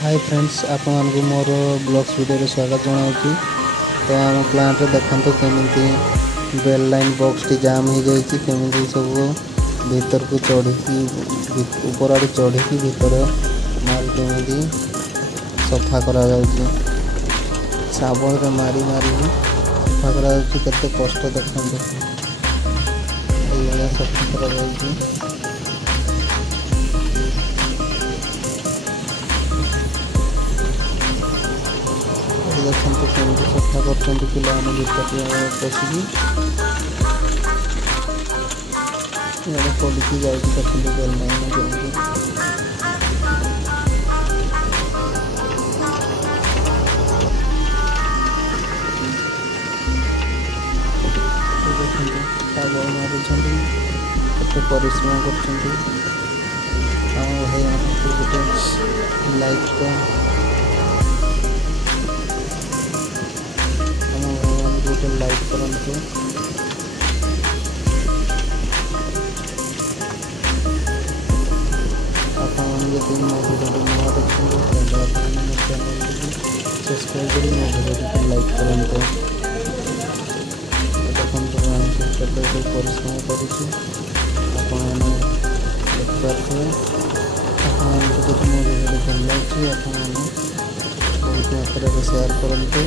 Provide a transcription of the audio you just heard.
Hi friends आपण को मोर blogs video स्वागत जनाऊँ। तो आम प्लांट देखते केमी बेल लाइन बॉक्स टी जाम हो जाए केमी सब भीतर को चढ़ी ऊपर आड़ चढ़ी भीतर माल केमी सफा करा साबुन रे मारी मारी सफा करा केते कष्ट देखते ये सफा करा देखते केमी सफा कर पिला भीतर पशिकी पलिकी जाए देखते बेल लाइन केमी साबुन मारी केते परिश्रम कर भाई गोटे लाइक गोटे लाइक करते आप मो भिडियो नुआ देखते सब्सक्राइब कर मो भिडियो लाइक करते देखते परिश्रम करुँच देखिपे आप मो भिडियो भल लगे आप बहुत मात्रा सेयार करते।